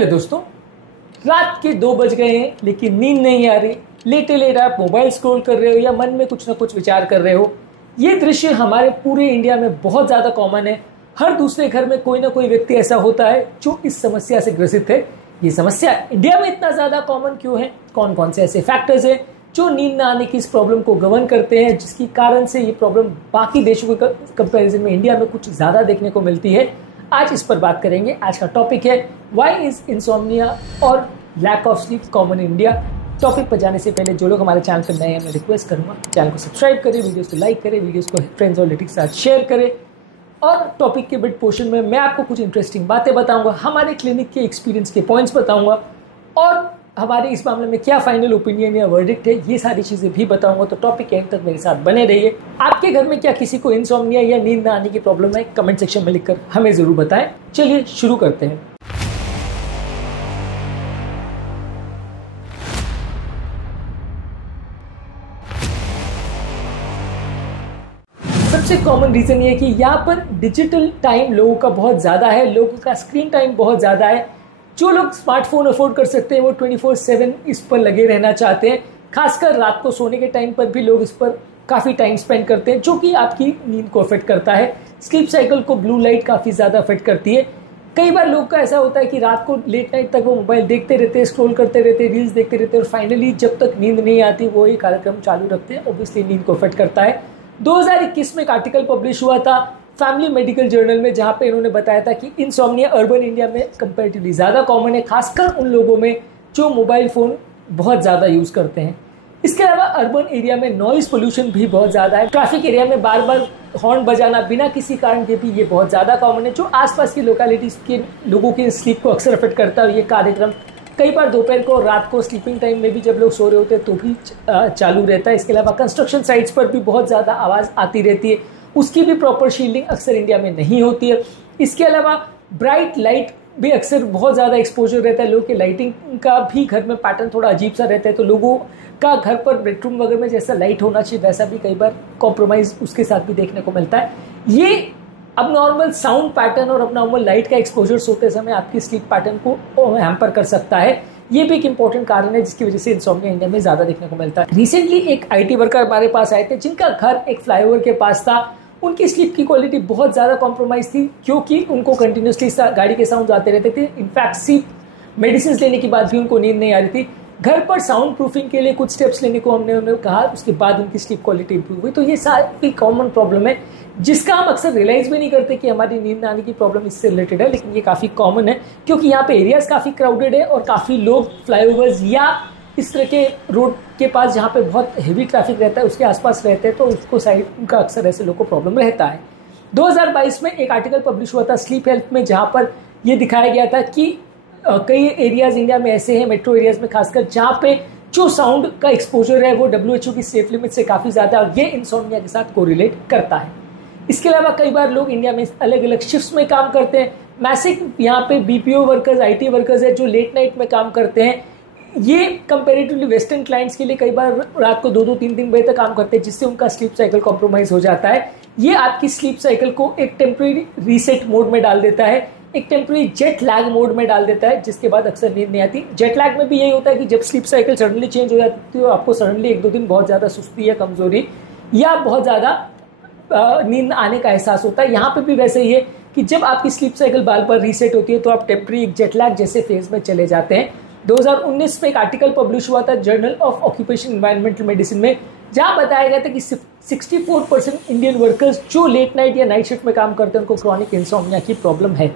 चलिए दोस्तों, रात के 2 बज गए हैं लेकिन नींद नहीं आ रही। लेटे लेट आप मोबाइल स्क्रॉल कर रहे हो या मन में कुछ ना कुछ विचार कर रहे हो। ये दृश्य हमारे पूरे इंडिया में बहुत ज़्यादा कॉमन है। हर दूसरे घर में कोई ना कोई व्यक्ति ऐसा होता है जो इस समस्या से ग्रसित है। ये समस्या इंडिया में इतना ज़्यादा कॉमन क्यों है? कौन कौन से ऐसे फैक्टर्स हैं जो नींद न आने की इस प्रॉब्लम को गवर्न करते हैं, जिसकी कारण से ये प्रॉब्लम बाकी देशों के कंपैरिजन में इंडिया में कुछ ज़्यादा देखने को मिलती है। आज इस पर बात करेंगे। आज का टॉपिक है व्हाई इज इंसोम्निया और lack of sleep common in India. Topic पर जाने से पहले जो लोग हमारे चैनल पर नए हैं, मैं रिक्वेस्ट करूंगा चैनल को सब्सक्राइब करें, वीडियोस को लाइक करें, वीडियोस को फ्रेंड्स और रिलेटिव के साथ शेयर करें। और टॉपिक के मिड पोर्शन में मैं आपको कुछ इंटरेस्टिंग बातें बताऊंगा, हमारे क्लिनिक के एक्सपीरियंस के पॉइंट्स बताऊंगा और हमारे इस मामले में क्या फाइनल ओपिनियन या वर्डिक्ट है, ये सारी चीज़ें भी बताऊंगा। तो टॉपिक के एंड तक मेरे साथ बने रहिए। आपके घर में क्या किसी को इंसोम्निया या नींद न आने की प्रॉब्लम है? कमेंट सेक्शन में लिखकर हमें ज़रूर बताएं। चलिए शुरू करते हैं। सबसे कॉमन रीज़न ये है कि यहाँ पर डिजिटल टाइम लोगों का बहुत ज़्यादा है, लोगों का स्क्रीन टाइम बहुत ज़्यादा है। जो लोग स्मार्टफोन अफोर्ड कर सकते हैं वो 24/7 इस पर लगे रहना चाहते हैं। खासकर रात को सोने के टाइम पर भी लोग इस पर काफ़ी टाइम स्पेंड करते हैं, जो कि आपकी नींद को अफेक्ट करता है। स्लीप साइकिल को ब्लू लाइट काफ़ी ज़्यादा अफेक्ट करती है। कई बार लोग का ऐसा होता है कि रात को लेट नाइट तक वो मोबाइल देखते रहते हैं, स्क्रॉल करते रहते हैं, रील्स देखते रहते हैं और फाइनली जब तक नींद नहीं आती वो ये कार्यक्रम चालू रखते हैं। ऑब्वियसली नींद को अफेक्ट करता है। 2021 में एक आर्टिकल पब्लिश हुआ था फैमिली मेडिकल जर्नल में, जहाँ पे इन्होंने बताया था कि इंसोम्निया अर्बन इंडिया में कंपैरेटिवली ज़्यादा कॉमन है, खासकर उन लोगों में जो मोबाइल फ़ोन बहुत ज़्यादा यूज़ करते हैं। इसके अलावा अर्बन एरिया में नॉइज़ पोल्यूशन भी बहुत ज़्यादा है। ट्रैफिक एरिया में बार बार हॉर्न बजाना बिना किसी कारण के भी ये बहुत ज़्यादा कॉमन है, जो आसपास की लोकेलिटीज़ के लोगों की स्लीप को अक्सर अफेक्ट करता है। ये कार्यक्रम कई बार दोपहर को, रात को, स्लीपिंग टाइम में भी जब लोग सो रहे होते हैं तो भी चालू रहता है। इसके अलावा कंस्ट्रक्शन साइट्स पर भी बहुत ज़्यादा आवाज़ आती रहती है, उसकी भी प्रॉपर शील्डिंग अक्सर इंडिया में नहीं होती है। इसके अलावा ब्राइट लाइट भी अक्सर बहुत ज़्यादा एक्सपोजर रहता है। लोगों के लाइटिंग का भी घर में पैटर्न थोड़ा अजीब सा रहता है, तो लोगों का घर पर बेडरूम वगैरह में जैसा लाइट होना चाहिए वैसा भी कई बार कॉम्प्रोमाइज़ उसके साथ भी देखने को मिलता है। ये अब नॉर्मल साउंड पैटर्न और अब नॉर्मल लाइट का एक्सपोजर सोते समय आपकी स्लीप पैटर्न को हैम्पर कर सकता है। ये भी एक इंपॉर्टेंट कारण है जिसकी वजह से इंसोम्निया इंडिया में ज़्यादा देखने को मिलता है। रिसेंटली एक IT वर्कर हमारे पास आए थे जिनका घर एक फ्लाईओवर के पास था। उनकी स्लीप की क्वालिटी बहुत ज़्यादा कॉम्प्रोमाइज़ थी क्योंकि उनको कंटिन्यूसली गाड़ी के साउंड आते रहते थे। इनफैक्ट सिर्फ मेडिसिन लेने के बाद भी उनको नींद नहीं आ रही थी। घर पर साउंड प्रूफिंग के लिए कुछ स्टेप्स लेने को हमने उन्हें कहा, उसके बाद उनकी स्लीप क्वालिटी इंप्रूव हुई। तो ये सारी कॉमन प्रॉब्लम है जिसका हम अक्सर रियलाइज भी नहीं करते कि हमारी नींद आने की प्रॉब्लम इससे रिलेटेड है, लेकिन ये काफ़ी कॉमन है क्योंकि यहाँ पे एरियाज काफ़ी क्राउडेड है और काफ़ी लोग फ्लाईओवर्स या इस तरह के रोड के पास जहाँ पे बहुत हेवी ट्रैफिक रहता है उसके आसपास रहते हैं, तो उसको साइड उनका अक्सर ऐसे लोगों को प्रॉब्लम रहता है। 2022 में एक आर्टिकल पब्लिश हुआ था स्लीप हेल्थ में, जहाँ पर यह दिखाया गया था कि कई एरियाज इंडिया में ऐसे हैं, मेट्रो एरियाज में खासकर, जहाँ पे जो साउंड का एक्सपोजर है वो WHO की सेफ लिमिट से काफ़ी ज़्यादा है और ये इंसोम्निया के साथ कोरिलेट करता है। इसके अलावा कई बार लोग इंडिया में अलग अलग शिफ्ट्स में काम करते हैं। मैसिक यहाँ पे BPO वर्कर्स, IT वर्कर्स है जो लेट नाइट में काम करते हैं। ये कंपेरेटिवली वेस्टर्न क्लाइंट्स के लिए कई बार रात को 2-2, 3-3 बजे तक काम करते हैं, जिससे उनका स्लीप साइकिल कॉम्प्रोमाइज़ हो जाता है। ये आपकी स्लीप साइकिल को एक टेम्परेरी रीसेट मोड में डाल देता है, एक टेम्परेरी जेट लैग मोड में डाल देता है, जिसके बाद अक्सर नींद नहीं आती। जेट लैग में भी यही होता है कि जब स्लीप साइकिल सडनली चेंज हो जाती है तो आपको सडनली 1-2 दिन बहुत ज़्यादा सुस्ती या कमजोरी या बहुत ज़्यादा नींद आने का एहसास होता है। यहाँ पे भी वैसे ही है कि जब आपकी स्लीप साइकिल बार बार रीसेट होती है तो आप टेम्परेरी जेट लैग जैसे फेज में चले जाते हैं। 2019 में एक आर्टिकल पब्लिश हुआ था journal of occupation environmental medicine में, जहाँ बताया गया था कि 64% इंडियन वर्कर्स जो लेट नाइट या नाइट शिफ्ट में काम करते हैं उनको क्रॉनिक इंसोम्निया की प्रॉब्लम है।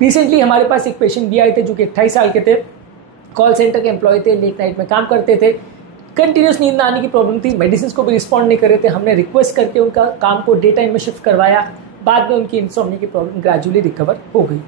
रिसेंटली हमारे पास एक पेशेंट भी आए थे जो कि 28 साल के थे, कॉल सेंटर के एम्प्लॉय थे, लेट नाइट में काम करते थे, कंटिन्यूस नींद आने की प्रॉब्लम थी, मेडिसिन को भी रिस्पॉन्ड नहीं कर रहे थे। हमने रिक्वेस्ट करके उनका काम को डे टाइम में शिफ्ट करवाया, बाद में उनकी इंसोम्निया की प्रॉब्लम ग्रेजुअली रिकवर हो गई।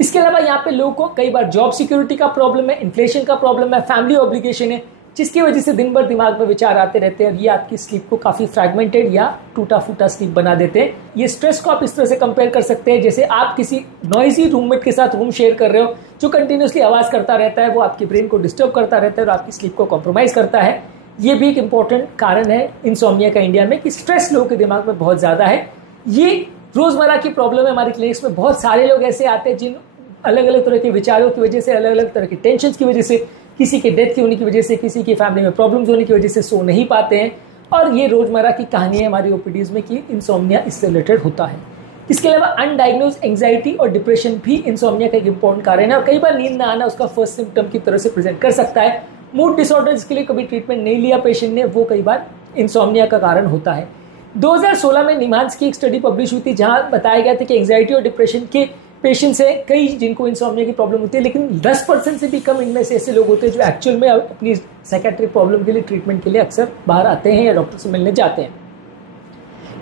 इसके अलावा यहाँ पे लोगों को कई बार जॉब सिक्योरिटी का प्रॉब्लम है, इन्फ्लेशन का प्रॉब्लम है, फैमिली ऑब्लिगेशन है, जिसकी वजह से दिन भर दिमाग में विचार आते रहते हैं और ये आपकी स्लीप को काफ़ी फ्रैगमेंटेड या टूटा फूटा स्लीप बना देते हैं। ये स्ट्रेस को आप इस तरह से कंपेयर कर सकते हैं जैसे आप किसी नॉइजी रूममेट के साथ रूम शेयर कर रहे हो जो कंटिन्यूसली आवाज़ करता रहता है, वो आपकी ब्रेन को डिस्टर्ब करता रहता है और आपकी स्लीप को कॉम्प्रोमाइज़ करता है। ये भी एक इंपॉर्टेंट कारण है इंसोम्निया का इंडिया में कि स्ट्रेस लोगों के दिमाग में बहुत ज़्यादा है। ये रोज़मर्रा की प्रॉब्लम है। हमारे क्लिनिक्स में बहुत सारे लोग ऐसे आते हैं अलग अलग तरह के विचारों की वजह से, अलग अलग तरह की टेंशन की वजह से, किसी के डेथ की होने की वजह से, किसी की फैमिली में प्रॉब्लम्स होने की वजह से सो नहीं पाते हैं। और ये रोजमर्रा की कहानी है हमारी ओपीडीज में कि इंसोम्निया इससे रिलेटेड होता है। इसके अलावा अनडायग्नोज एंग्जाइटी और डिप्रेशन भी इंसोम्निया का एक इंपॉर्टेंट कारण है और कई बार नींद ना आना उसका फर्स्ट सिम्टम की तरह से प्रेजेंट कर सकता है। मूड डिसऑर्डर्स के लिए कभी ट्रीटमेंट नहीं लिया पेशेंट ने, वो कई बार इंसोम्निया का कारण होता है। 2016 में निमांस की एक स्टडी पब्लिश हुई थी जहां बताया गया था कि एंग्जाइटी और डिप्रेशन के पेशेंट्स हैं कई जिनको इंसोम्निया की प्रॉब्लम होती है, लेकिन 10% से भी कम इनमें से ऐसे लोग होते हैं जो एक्चुअल में अपनी साइकेट्रिक प्रॉब्लम के लिए ट्रीटमेंट के लिए अक्सर बाहर आते हैं या डॉक्टर से मिलने जाते हैं।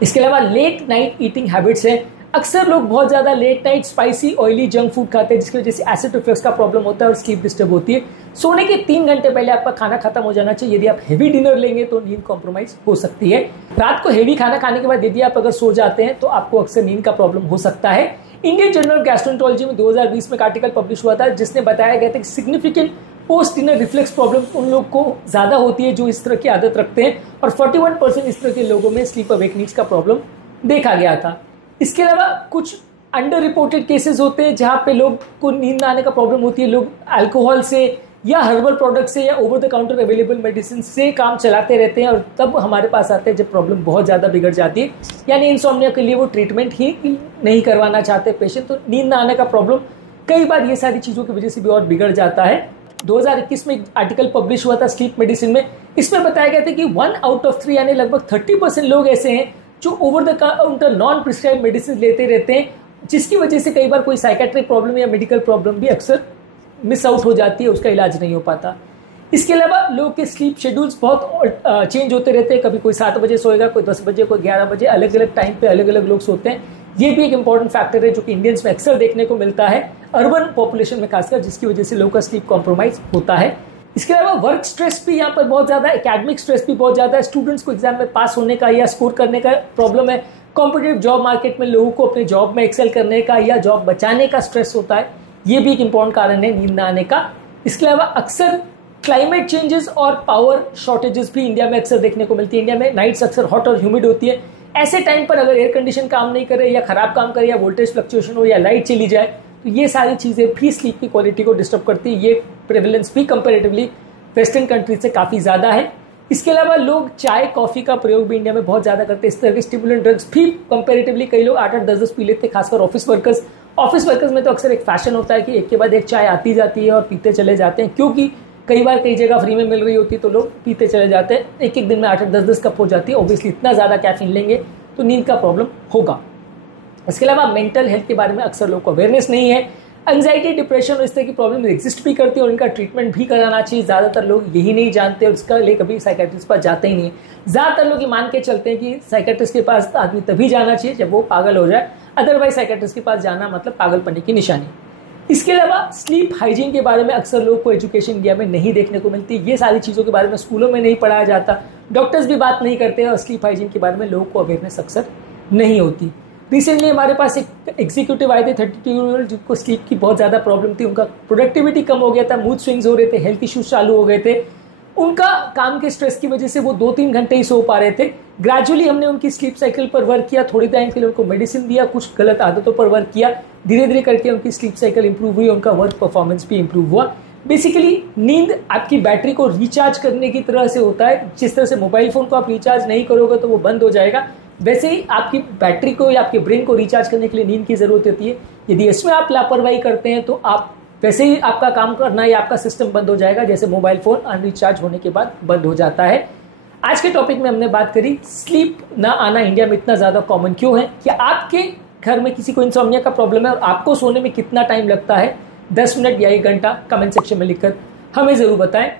इसके अलावा लेट नाइट ईटिंग हैबिट्स हैं। अक्सर लोग बहुत ज़्यादा late night spicy oily junk food खाते हैं जिसकी वजह से एसिड रिफ्लक्स का प्रॉब्लम होता है और स्लीप डिस्टर्ब होती है। सोने के 3 घंटे पहले आपका खाना खत्म हो जाना चाहिए। यदि आप हेवी डिनर लेंगे तो नींद कॉम्प्रोमाइज हो सकती है। रात को हेवी खाना खाने के बाद यदि आप अगर सो जाते हैं तो आपको अक्सर नींद का प्रॉब्लम हो सकता है। इंडियन जर्नल ऑफ गैस्ट्रोएंटरोलॉजी में 2020 में एक आर्टिकल पब्लिश हुआ था जिसने बताया गया था कि significant post dinner reflex problem उन लोग को ज्यादा होती है जो इस तरह की आदत रखते हैं और 41% इस तरह के लोगों में स्लीप अवेकनिंग्स का प्रॉब्लम देखा गया था। इसके अलावा कुछ अंडर रिपोर्टेड केसेस होते हैं जहां पे लोग को नींद आने का प्रॉब्लम होती है। लोग अल्कोहल से या हर्बल प्रोडक्ट से या over the counter available medicine से काम चलाते रहते हैं और तब हमारे पास आते हैं जब प्रॉब्लम बहुत ज़्यादा बिगड़ जाती है, यानी इंसोम्निया के लिए वो ट्रीटमेंट ही नहीं करवाना चाहते पेशेंट। तो नींद ना आने का प्रॉब्लम कई बार ये सारी चीज़ों की वजह से भी और बिगड़ जाता है। 2021 में एक आर्टिकल पब्लिश हुआ था स्लीप मेडिसिन में। इसमें बताया गया था कि 1 out of 3 यानी लगभग 30% लोग ऐसे हैं जो over the counter non prescribe medicine लेते रहते हैं, जिसकी वजह से कई बार कोई साइकेट्रिक प्रॉब्लम या मेडिकल प्रॉब्लम भी अक्सर मिस आउट हो जाती है, उसका इलाज नहीं हो पाता। इसके अलावा लोगों के स्लीप शेड्यूल्स बहुत चेंज होते रहते हैं। कभी कोई 7 बजे सोएगा, कोई 10 बजे, कोई 11 बजे, अलग अलग टाइम पे अलग अलग लोग सोते हैं। ये भी एक इंपॉर्टेंट फैक्टर है जो कि इंडियंस में अक्सर देखने को मिलता है, अर्बन पॉपुलेशन में खासकर, जिसकी वजह से लोगों का स्लीप कॉम्प्रोमाइज होता है। इसके अलावा वर्क स्ट्रेस भी यहाँ पर बहुत ज़्यादा है, एकेडमिक स्ट्रेस भी बहुत ज़्यादा है। स्टूडेंट्स को एग्जाम में पास होने का या स्कोर करने का प्रॉब्लम है। कॉम्पिटिटिव जॉब मार्केट में लोगों को अपने जॉब में एक्सेल करने का या जॉब बचाने का स्ट्रेस होता है। ये भी एक इंपॉर्टेंट कारण है नींद न आने का। इसके अलावा अक्सर क्लाइमेट चेंजेस और पावर शॉर्टेजेस भी इंडिया में अक्सर देखने को मिलती है। इंडिया में नाइट्स अक्सर हॉट और ह्यूमिड होती है। ऐसे टाइम पर अगर एयर कंडीशन काम नहीं करे या खराब काम करे या वोल्टेज फ्लक्चुएशन हो या लाइट चली जाए तो ये सारी चीज़ें भी स्लीप की क्वालिटी को डिस्टर्ब करती है। ये प्रेवलेंस भी कंपेरेटिवली वेस्टर्न कंट्रीज से काफ़ी ज़्यादा है। इसके अलावा लोग चाय कॉफ़ी का प्रयोग भी इंडिया में बहुत ज़्यादा करते हैं। इस तरह के स्टिमुलेंट ड्रग्स भी कंपेरेटिवली कई लोग 8-8, 10-10 पी लेते हैं, खासकर ऑफिस वर्कर्स। ऑफिस वर्कर्स में तो अक्सर एक फैशन होता है कि एक के बाद एक चाय आती जाती है और पीते चले जाते हैं, क्योंकि कई बार कई जगह फ्री में मिल रही होती है तो लोग पीते चले जाते हैं। एक दिन में 8-8, 10-10 कप हो जाती है। ऑब्वियसली इतना ज़्यादा कैफीन लेंगे तो नींद का प्रॉब्लम होगा। इसके अलावा मेंटल हेल्थ के बारे में अक्सर लोगों को अवेयरनेस नहीं है। एंग्जाइटी, डिप्रेशन और इस तरह की प्रॉब्लम एग्जिस्ट भी करती है और इनका ट्रीटमेंट भी कराना चाहिए। ज़्यादातर लोग यही नहीं जानते और इसका लिए कभी साइकेट्रिस्ट पर जाते ही नहीं। ज़्यादातर लोग ये मान के चलते हैं कि साइकेट्रिस्ट के पास आदमी तभी जाना चाहिए जब वो पागल हो जाए, अदरवाइज साइकेट्रिस्ट के पास जाना मतलब पागलपने की निशानी। इसके अलावा स्लीप हाइजीन के बारे में अक्सर लोग को एजुकेशन इंडिया में नहीं देखने को मिलती। ये सारी चीज़ों के बारे में स्कूलों में नहीं पढ़ाया जाता, डॉक्टर्स भी बात नहीं करते और स्लीप हाइजीन के बारे में लोगों को अवेयरनेस अक्सर नहीं होती। रिसेंटली हमारे पास एक एग्जीक्यूटिव आए थे 32 ईयर ओल्ड, जिनको स्लीप की बहुत ज़्यादा प्रॉब्लम थी। उनका प्रोडक्टिविटी कम हो गया था, मूड स्विंग्स हो रहे थे, हेल्थ इश्यूज चालू हो गए थे। उनका काम के स्ट्रेस की वजह से वो 2-3 घंटे ही सो पा रहे थे। ग्रेजुअली हमने उनकी स्लीप साइकिल पर वर्क किया, थोड़ी टाइम के लिए उनको मेडिसिन दिया, कुछ गलत आदतों पर वर्क किया। धीरे धीरे करके उनकी स्लीप साइकिल इंप्रूव हुई, उनका वर्क परफॉर्मेंस भी इंप्रूव हुआ। बेसिकली नींद आपकी बैटरी को रिचार्ज करने की तरह से होता है। जिस तरह से मोबाइल फोन को आप रिचार्ज नहीं करोगे तो वो बंद हो जाएगा, वैसे ही आपकी बैटरी को या आपके ब्रेन को रिचार्ज करने के लिए नींद की जरूरत होती है। यदि इसमें आप लापरवाही करते हैं तो आप वैसे ही आपका काम करना या आपका सिस्टम बंद हो जाएगा, जैसे मोबाइल फोन अनरिचार्ज होने के बाद बंद हो जाता है। आज के टॉपिक में हमने बात करी स्लीप ना आना इंडिया में इतना ज़्यादा कॉमन क्यों है, कि आपके घर में किसी को इंसोम्निया का प्रॉब्लम है और आपको सोने में कितना टाइम लगता है, 10 मिनट या 1 घंटा, कमेंट सेक्शन में लिखकर हमें ज़रूर बताएं।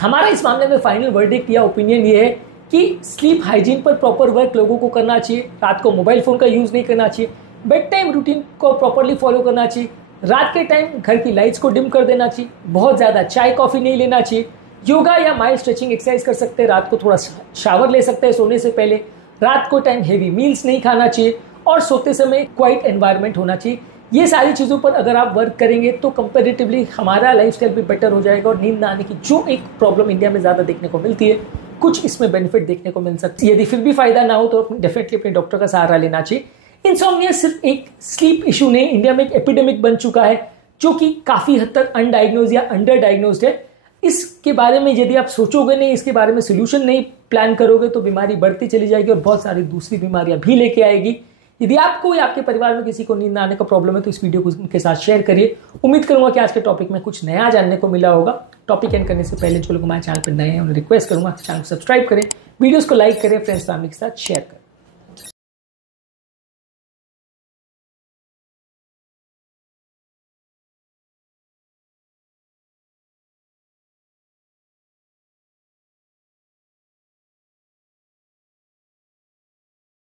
हमारा इस मामले में फाइनल वर्डिक्ट या ओपिनियन ये है कि स्लीप हाइजीन पर प्रॉपर वर्क लोगों को करना चाहिए। रात को मोबाइल फ़ोन का यूज़ नहीं करना चाहिए, बेड टाइम रूटीन को प्रॉपरली फॉलो करना चाहिए, रात के टाइम घर की लाइट्स को डिम कर देना चाहिए, बहुत ज़्यादा चाय कॉफ़ी नहीं लेना चाहिए, योगा या माइल्ड स्ट्रेचिंग एक्सरसाइज कर सकते हैं, रात को थोड़ा शावर ले सकते हैं सोने से पहले, रात को टाइम हेवी मील्स नहीं खाना चाहिए और सोते समय क्वाइट एनवायरनमेंट होना चाहिए। ये सारी चीज़ों पर अगर आप वर्क करेंगे तो कंपैरेटिवली हमारा लाइफस्टाइल भी बेटर हो जाएगा और नींद ना आने की जो एक प्रॉब्लम इंडिया में ज़्यादा देखने को मिलती है, कुछ इसमें बेनिफिट देखने को मिल सकती है। यदि फिर भी फायदा ना हो तो डेफिनेटली अपने डॉक्टर का सहारा लेना चाहिए। इंसोम्निया सिर्फ एक स्लीप इशू नहीं, इंडिया में एक एपिडेमिक बन चुका है। जो कि काफ़ी हद तक अनडायग्नोज या अंडर डायग्नोज्ड है। इसके बारे में यदि आप सोचोगे नहीं, इसके बारे में सोल्यूशन नहीं प्लान करोगे, तो बीमारी बढ़ती चली जाएगी और बहुत सारी दूसरी बीमारियां भी लेके आएगी। यदि आपको या आपके परिवार में किसी को नींद ना आने का प्रॉब्लम है तो इस वीडियो को उनके साथ शेयर करिए। उम्मीद करूंगा कि आज के टॉपिक में कुछ नया जानने को मिला होगा। टॉपिक एंड करने से पहले जो लोग हमारे चैनल पर नए हैं उन्हें रिक्वेस्ट करूंगा चैनल को सब्सक्राइब करें, वीडियोस को लाइक करें, फ्रेंड्स फैमिली के साथ शेयर करें।